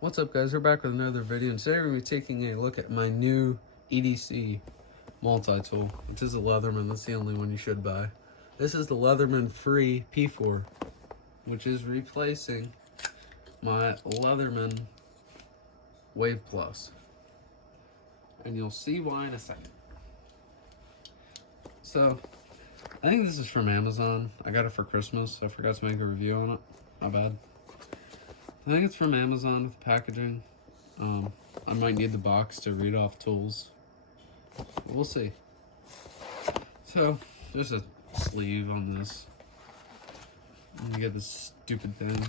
What's up, guys? We're back with another video, and today we're going to be taking a look at my new EDC multi-tool, which is a Leatherman. That's the only one you should buy. This is the Leatherman Free P4, which is replacing my Leatherman Wave Plus. And you'll see why in a second. So, I think this is from Amazon. I got it for Christmas. I forgot to make a review on it. My bad. I think it's from Amazon with the packaging. I might need the box to read off tools. We'll see. So, there's a sleeve on this. And you get this stupid thing.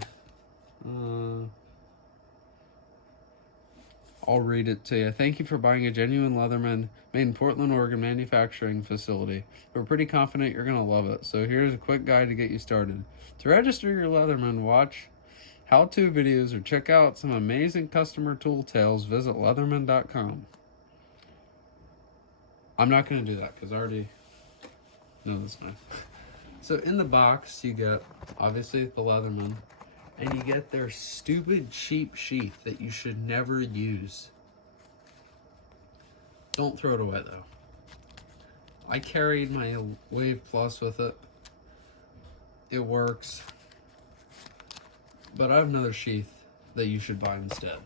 I'll read it to you. Thank you for buying a genuine Leatherman made in Portland, Oregon manufacturing facility. We're pretty confident you're going to love it. So here's a quick guide to get you started. To register your Leatherman, watch how-to videos or check out some amazing customer tool tales, visit leatherman.com. I'm not going to do that because I already know this knife. So in the box you get, obviously, the Leatherman, and you get their stupid cheap sheath that you should never use. Don't throw it away though. I carried my Wave Plus with it. It works. But I have another sheath that you should buy instead.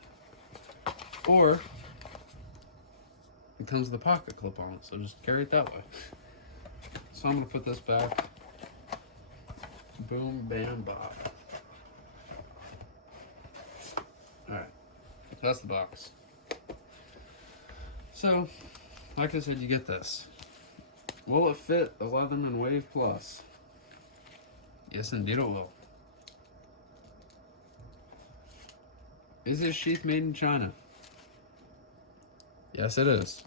Or, it comes with a pocket clip on it, so just carry it that way. So I'm going to put this back. Boom, bam, bop. Alright, that's the box. So, like I said, you get this. Will it fit the Leatherman Wave Plus? Yes, indeed it will. Is this sheath made in China? Yes, it is.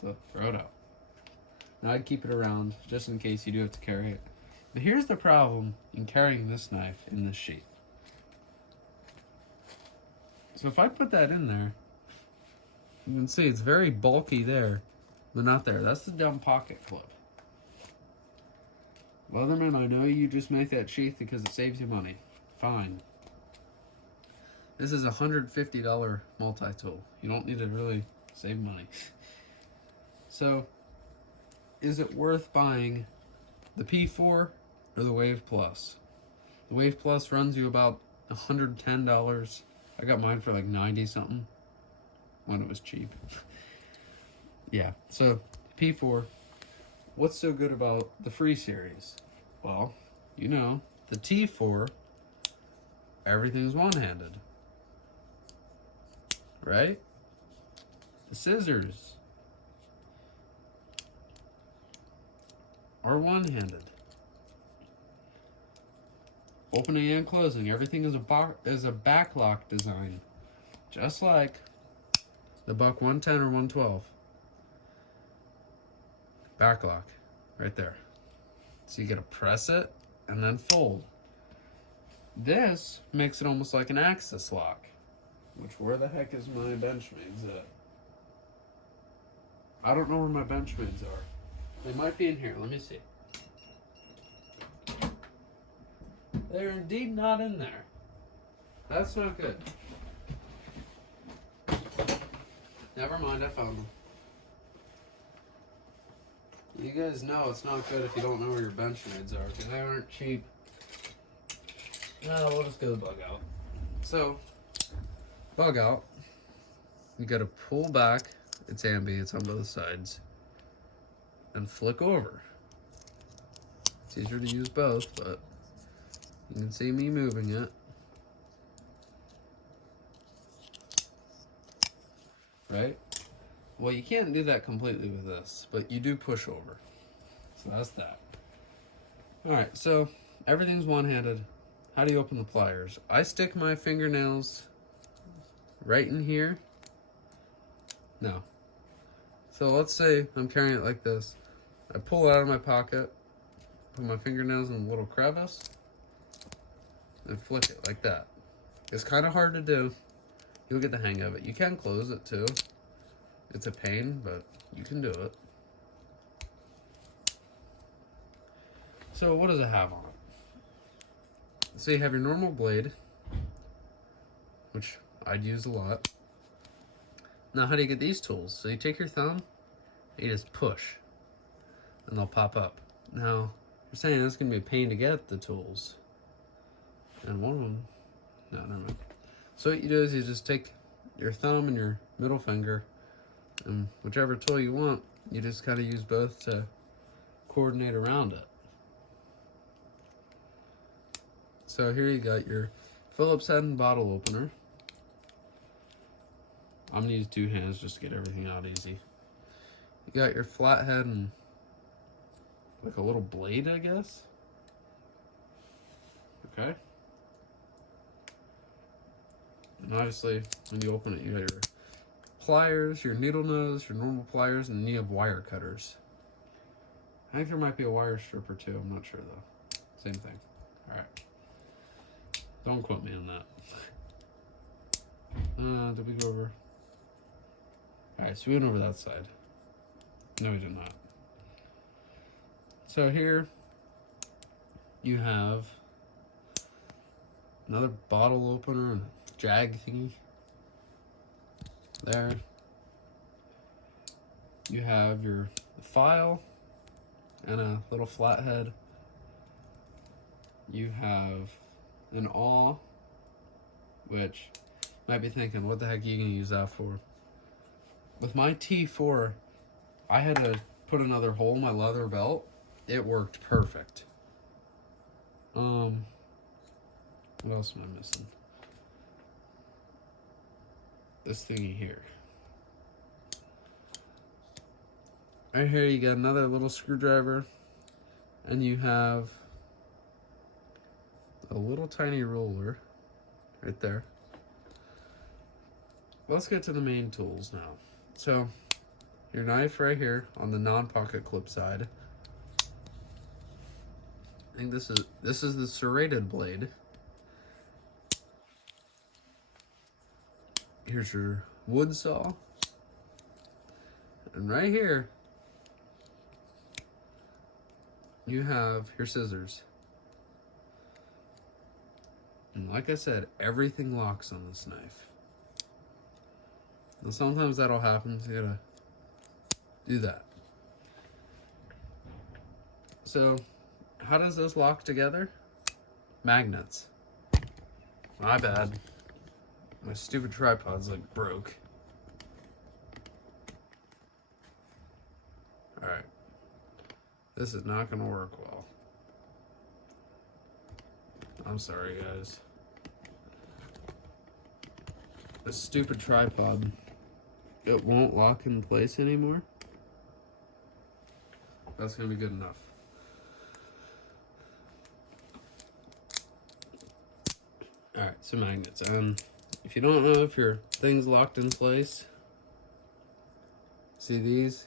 So, throw it out. Now, I'd keep it around, just in case you do have to carry it. But here's the problem in carrying this knife in this sheath. So if I put that in there, you can see it's very bulky there, but not there. That's the dumb pocket clip. Leatherman, I know you just make that sheath because it saves you money. Fine. This is a $150 multi-tool. You don't need to really save money. So, is it worth buying the P4 or the Wave Plus? The Wave Plus runs you about $110. I got mine for like 90 something when it was cheap. Yeah, so P4. What's so good about the Free series? Well, you know, the T4, everything's one-handed. Right? The scissors are one-handed. Opening and closing, everything is a backlock design, just like the Buck 110 or 112. Backlock, right there. So you gotta press it and then fold. This makes it almost like an axis lock. Which, where the heck is my Benchmade's at? I don't know where my Benchmade's are. They might be in here. Let me see. They're indeed not in there. That's not good. Never mind, I found them. You guys know it's not good if you don't know where your Benchmade's are, because they aren't cheap. No, we'll just go the bug out. So, bug out, you gotta pull back, it's ambi, it's on both sides, and flick over. It's easier to use both, but you can see me moving it. Right? Well, you can't do that completely with this, but you do push over. So that's that. Alright, so everything's one-handed. How do you open the pliers? I stick my fingernails right in here. No. So let's say I'm carrying it like this. I pull it out of my pocket, put my fingernails in a little crevice, and flick it like that. It's kind of hard to do. You'll get the hang of it. You can close it too. It's a pain, but you can do it. So what does it have on it? So you have your normal blade, which I'd use a lot. Now, how do you get these tools? So you take your thumb, you just push, and they'll pop up. Now, you're saying it's going to be a pain to get the tools. And one of them, no, never mind. So what you do is you just take your thumb and your middle finger, and whichever tool you want, you just kind of use both to coordinate around it. So here you got your Phillips head and bottle opener. I'm gonna use 2 hands just to get everything out easy. You got your flathead and like a little blade, I guess. Okay. And obviously, when you open it, you got your pliers, your needle nose, your normal pliers, and then you have wire cutters. I think there might be a wire stripper too. I'm not sure though. Same thing. All right. Don't quote me on that. Did we go over? All right, so we went over that side. No, we did not. So here you have another bottle opener and a jag thingy. There. You have your file and a little flathead. You have an awl, which you might be thinking, what the heck are you gonna use that for? With my T4, I had to put another hole in my leather belt. It worked perfect. What else am I missing? This thingy here. Right here you got another little screwdriver, and you have a little tiny roller right there. Let's get to the main tools now. So your knife right here on the non-pocket clip side. I think this is the serrated blade. Here's your wood saw. And right here you have your scissors. And like I said, everything locks on this knife. Now sometimes that'll happen, so you gotta do that. So, how does this lock together? Magnets. My bad. My stupid tripod's like broke. Alright. This is not gonna work well. I'm sorry, guys. This stupid tripod, it won't lock in place anymore. That's gonna be good enough. Alright, so magnets. If you don't know if your thing's locked in place, see these?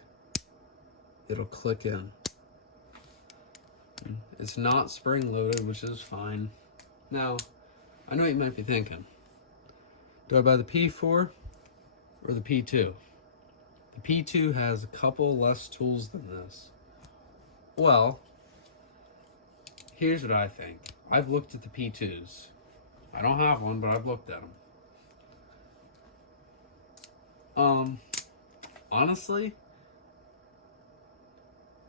It'll click in. It's not spring loaded, which is fine. Now, I know what you might be thinking. Do I buy the P4 or the P2? The P2 has a couple less tools than this. Well, here's what I think. I've looked at the P2s. I don't have one, but I've looked at them. Honestly,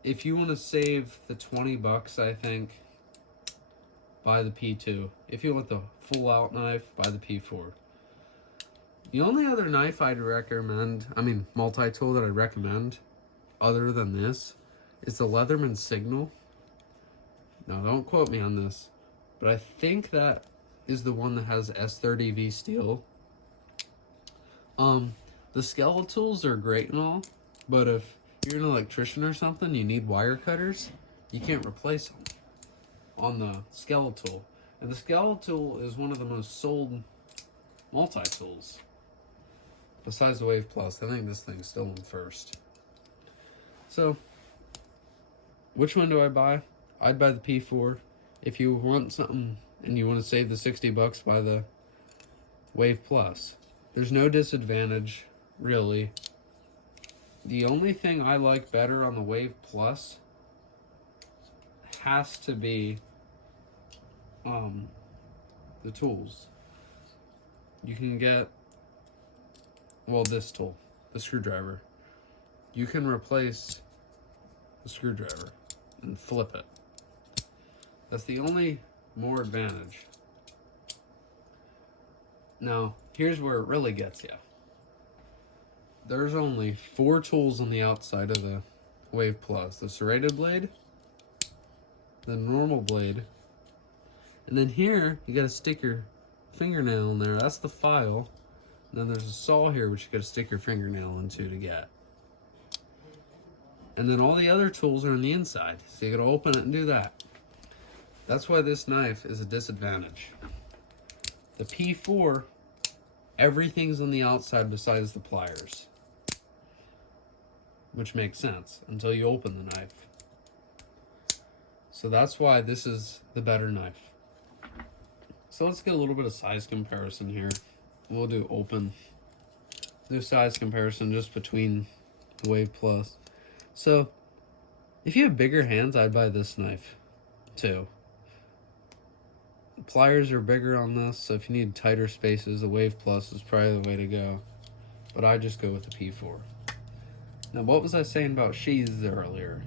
if you want to save the 20 bucks, I think, buy the P2. If you want the full out knife, buy the P4. The only other knife I'd recommend, multi-tool that I'd recommend, other than this, is the Leatherman Signal. Now, don't quote me on this, but I think that is the one that has S30V steel. The Skeletools are great and all, but if you're an electrician or something, you need wire cutters, you can't replace them on the Skeletool. And the Skeletool is one of the most sold multi-tools. Besides the Wave Plus, I think this thing's still in first. So, which one do I buy? I'd buy the P4. If you want something and you want to save the 60 bucks, buy the Wave Plus. There's no disadvantage, really. The only thing I like better on the Wave Plus has to be the tools. you can get, well, this tool, the screwdriver. You can replace the screwdriver and flip it. That's the only more advantage. Now, here's where it really gets you. There's only 4 tools on the outside of the Wave Plus. The serrated blade, the normal blade, and then here, you gotta stick your fingernail in there. That's the file. And then there's a saw here, which you gotta stick your fingernail into to get. And then all the other tools are on the inside, so you gotta open it and do that. That's why this knife is a disadvantage. The P4, everything's on the outside besides the pliers. Which makes sense until you open the knife. So that's why this is the better knife. So let's get a little bit of size comparison here. We'll do open. Do size comparison just between the Wave Plus. So if you have bigger hands, I'd buy this knife too. The pliers are bigger on this, so if you need tighter spaces, the Wave Plus is probably the way to go. But I just go with the P4. Now, what was I saying about sheaths earlier?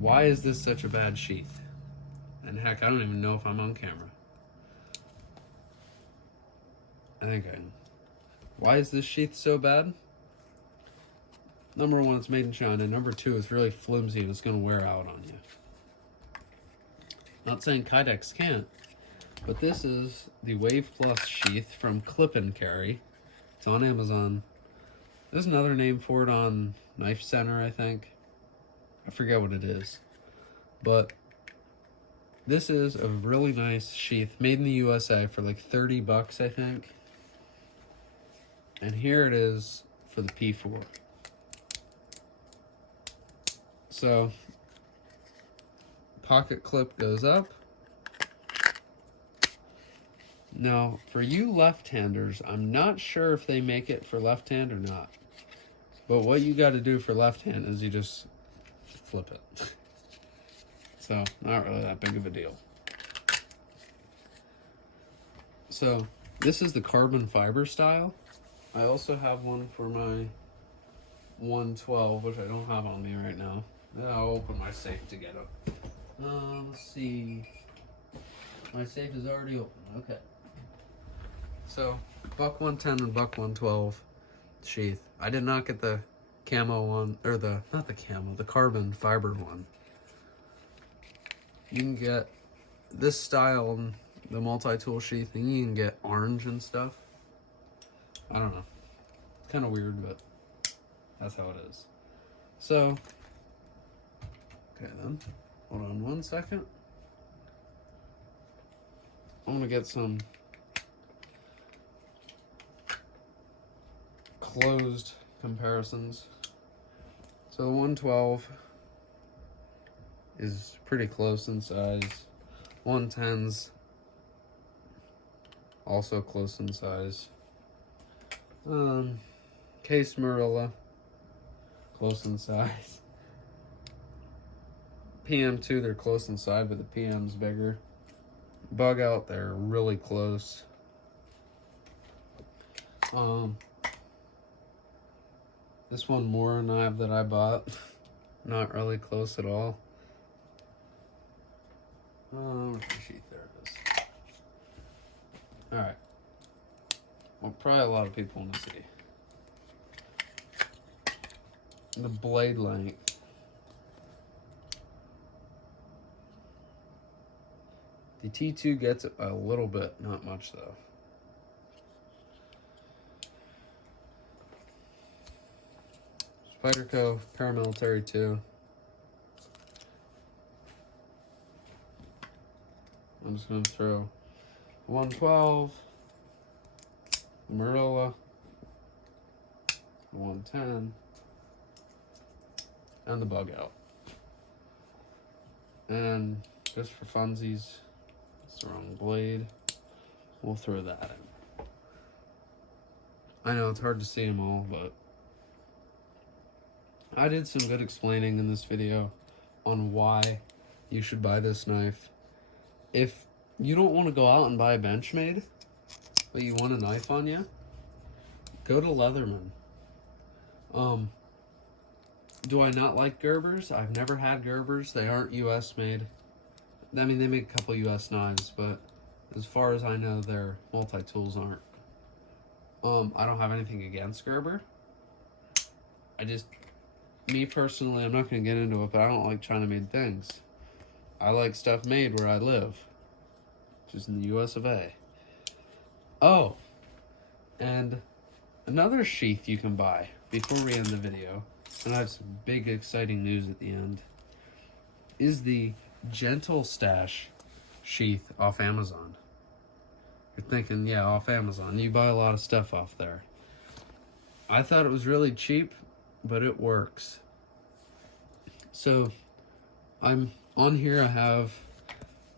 Why is this such a bad sheath? And heck, I don't even know if I'm on camera. I think I am. Why is this sheath so bad? Number 1, it's made in China. Number 2, it's really flimsy and it's going to wear out on you. Not saying Kydex can't, but this is the Wave Plus sheath from Clip and Carry. It's on Amazon. There's another name for it on Knife Center, I think. I forget what it is. But this is a really nice sheath made in the USA for like 30 bucks, I think. And here it is for the P4. So, pocket clip goes up. Now, for you left-handers, I'm not sure if they make it for left hand or not. But what you got to do for left hand is you just flip it. So, not really that big of a deal. So, this is the carbon fiber style. I also have one for my 112, which I don't have on me right now. I'll open my safe to get it. Let's see. My safe is already open. Okay. So, buck 110 and buck 112 sheath. I did not get the camo one, or not the camo, the carbon fiber one. You can get this style in the multi-tool sheath, and you can get orange and stuff. I don't know. It's kind of weird, but that's how it is. So, okay then. Hold on 1 second. I'm gonna get some closed comparisons. So the 112 is pretty close in size. 110's also close in size. Case Marilla, close in size. PM2, they're close in size, but the PM's bigger. Bug Out, they're really close. This one more knife that I bought, not really close at all. Where's the sheath? There it is. Alright. Well, probably a lot of people want to see the blade length. The T2 gets it a little bit, not much though. Spyderco Paramilitary 2. I'm just going to throw 112, Marilla, 110, and the Bug Out. And just for funsies, it's the wrong blade. We'll throw that in. I know it's hard to see them all, but I did some good explaining in this video on why you should buy this knife. If you don't want to go out and buy a Benchmade, but you want a knife on you, go to Leatherman. Do I not like Gerbers? I've never had Gerbers. They aren't US made. I mean, they make a couple US knives, but as far as I know, their multi-tools aren't. I don't have anything against Gerber. Me personally, I'm not going to get into it, but I don't like China-made things. I like stuff made where I live, which is in the US of A. Oh, and another sheath you can buy before we end the video, and I have some big exciting news at the end, is the Gentle Stash sheath off Amazon. You're thinking, yeah, off Amazon. You buy a lot of stuff off there. I thought it was really cheap, but it works. So, I'm on here. I have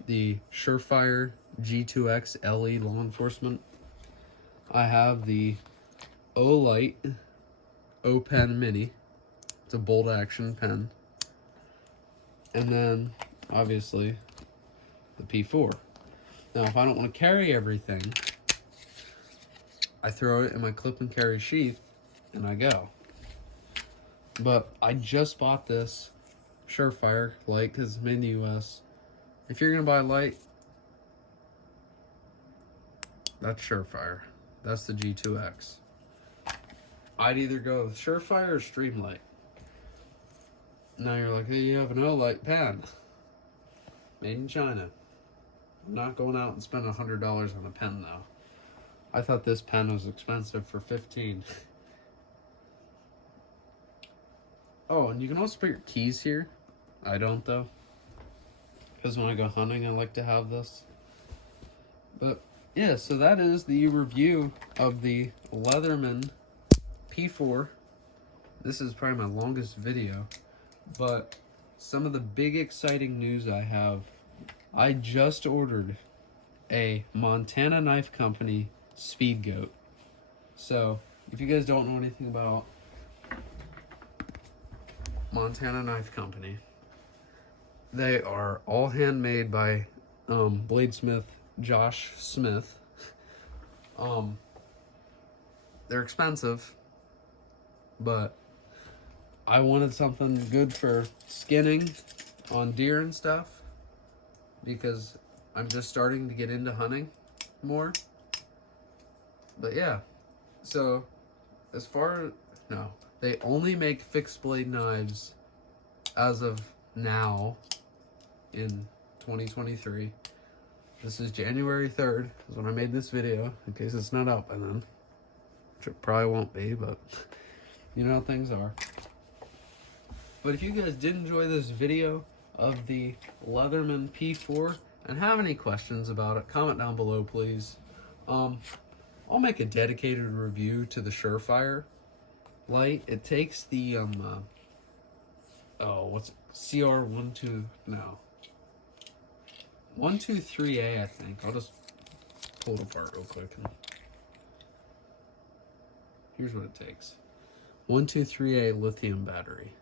the Surefire G2X LE Law Enforcement. I have the Olight O Pen Mini. It's a bolt action pen. And then, obviously, the P4. Now, if I don't want to carry everything, I throw it in my clip and carry sheath, and I go. But I just bought this Surefire light because it's made in the US. If you're going to buy light, that's Surefire. That's the G2X. I'd either go with Surefire or Streamlight. Now you're like, hey, you have an Olight pen. Made in China. I'm not going out and spending $100 on a pen though. I thought this pen was expensive for $15. Oh, and you can also put your keys here. I don't though, because when I go hunting I like to have this. But yeah, so that is the review of the Leatherman P4. This is probably my longest video, but some of the big exciting news I have. I just ordered a Montana Knife Company Speed Goat. So, if you guys don't know anything about Montana Knife Company, they are all handmade by bladesmith Josh Smith. They're expensive, but I wanted something good for skinning on deer and stuff, because I'm just starting to get into hunting more. But yeah, so as far as, no, they only make fixed blade knives as of now in 2023. This is January 3rd is when I made this video, in case it's not out by then, which it probably won't be, but you know how things are. But if you guys did enjoy this video of the Leatherman P4 and have any questions about it, comment down below, please. I'll make a dedicated review to the Surefire light. It takes the what's it? CR12, no, 123A, I think. I'll just pull it apart real quick. And here's what it takes: 123A lithium battery.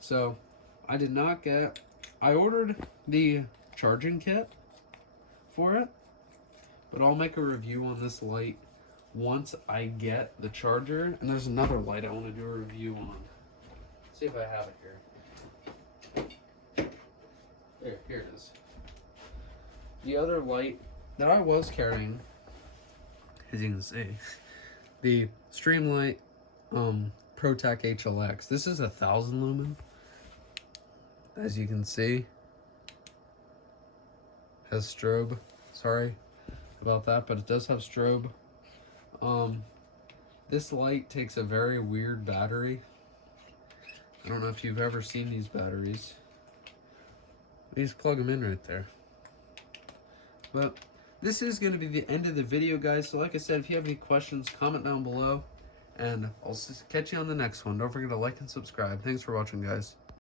So I did not get, I ordered the charging kit for it, but I'll make a review on this light once I get the charger. And there's another light I want to do a review on. Let's see if I have it here. Here it is. The other light that I was carrying, as you can see, the Streamlight ProTac HLX. This is 1,000 lumen. As you can see, has strobe. Sorry about that, but it does have strobe. This light takes a very weird battery. I don't know if you've ever seen these batteries. You just plug them in right there. But this is going to be the end of the video, guys. So like I said, if you have any questions, comment down below, and I'll catch you on the next one. Don't forget to like and subscribe. Thanks for watching, guys.